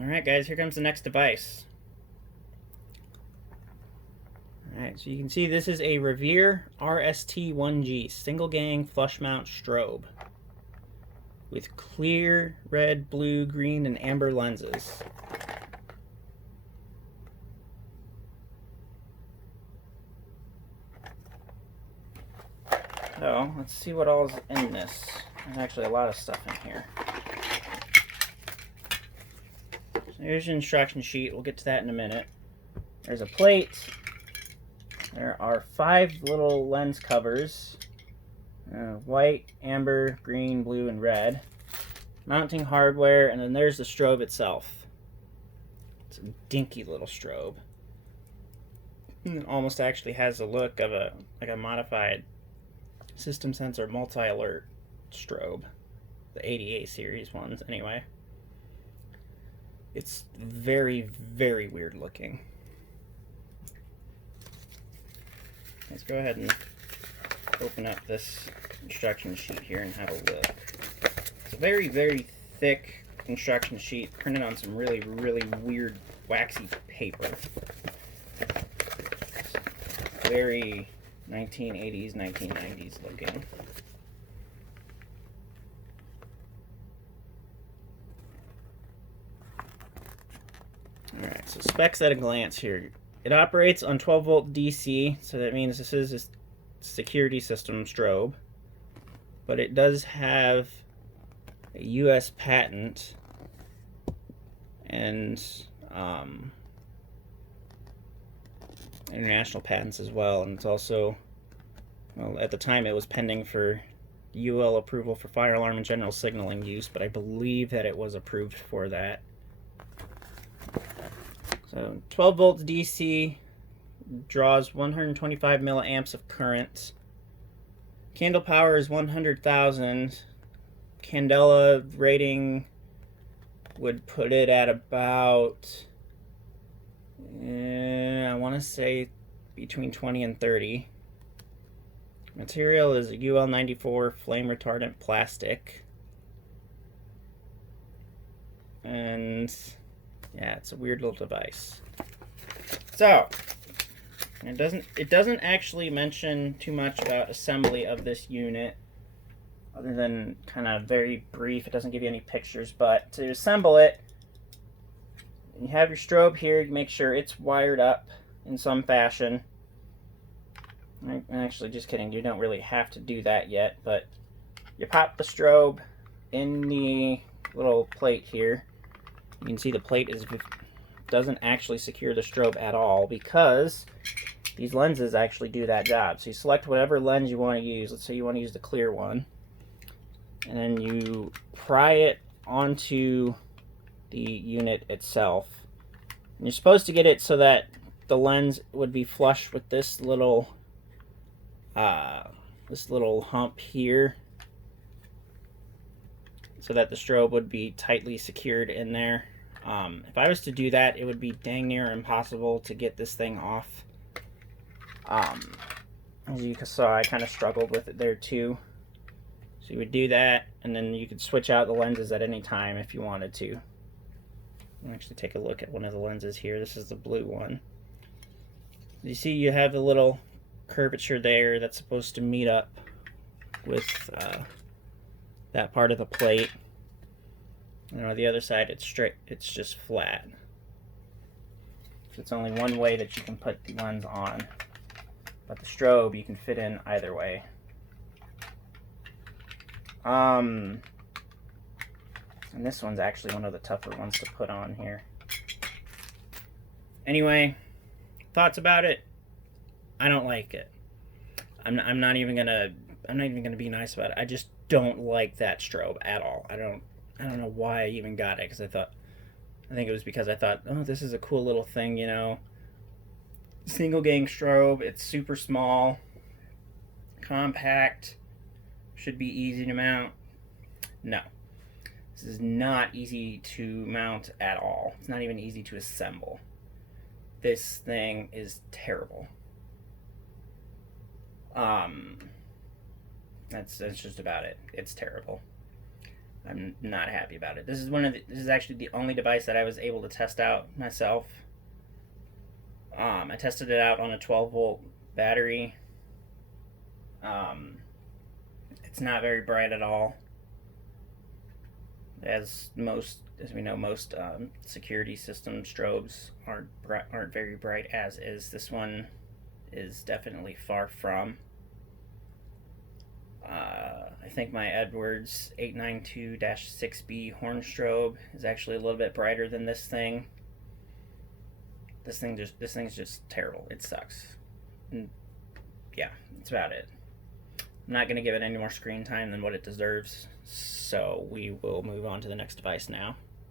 Alright guys, here comes the next device. Alright, so you can see this is a Revere RST1G single gang flush mount strobe with clear red, blue, green, and amber lenses. So let's see what all's in this. There's actually a lot of stuff in here. So here's your instruction sheet. We'll get to that in a minute. There's a plate. There are 5 little lens covers. White, amber, green, blue, and red. Mounting hardware, and then there's the strobe itself. It's a dinky little strobe. It almost actually has the look of a modified system sensor multi-alert strobe. The 88 series ones, anyway. It's very, very weird looking. Let's go ahead and open up this instruction sheet here and have a look. It's a very, very thick instruction sheet printed on some really, really weird waxy paper. It's very 1980s, 1990s looking. Alright, so specs at a glance here. It operates on 12 volt DC, so that means this is a security system strobe. But it does have a US patent and international patents as well, and it's also, well, at the time it was pending for UL approval for fire alarm and general signaling use, but I believe that it was approved for that. So 12 volts DC, draws 125 milliamps of current. Candle power is 100,000. Candela rating would put it at about, I want to say between 20 and 30. Material is a UL94 flame retardant plastic. And yeah, it's a weird little device. So, it doesn't actually mention too much about assembly of this unit, other than kind of very brief. It doesn't give you any pictures, but to assemble it, you have your strobe here. You make sure it's wired up in some fashion. I'm actually just kidding. You don't really have to do that yet, but you pop the strobe in the little plate here. You can see the plate doesn't actually secure the strobe at all, because these lenses actually do that job. So you select whatever lens you want to use. Let's say you want to use the clear one. And then you pry it onto the unit itself. And you're supposed to get it so that the lens would be flush with this little hump here, so that the strobe would be tightly secured in there. If I was to do that, it would be dang near impossible to get this thing off. As you saw, I kind of struggled with it there too. So you would do that, and then you could switch out the lenses at any time if you wanted to. I'll actually take a look at one of the lenses here. This is the blue one. You see you have the little curvature there that's supposed to meet up with that part of the plate. And on the other side, it's straight. It's just flat. So it's only one way that you can put the lens on. But the strobe, you can fit in either way. And this one's actually one of the tougher ones to put on here. Anyway, thoughts about it? I don't like it. I'm not even gonna be nice about it. I just don't like that strobe at all. I don't know why I even got it, because I think it was because I thought, oh, this is a cool little thing, you know. Single gang strobe, it's super small, compact, should be easy to mount. No. This is not easy to mount at all. It's not even easy to assemble. This thing is terrible. That's just about it. It's terrible. I'm not happy about it. This is actually the only device that I was able to test out myself. I tested it out on a 12-volt battery. It's not very bright at all. As we know, most security system strobes aren't very bright. As is, this one is definitely far from. I think my Edwards 892-6B horn strobe is actually a little bit brighter than this thing. This thing's just terrible. It sucks. And yeah, that's about it. I'm not going to give it any more screen time than what it deserves, so we will move on to the next device now.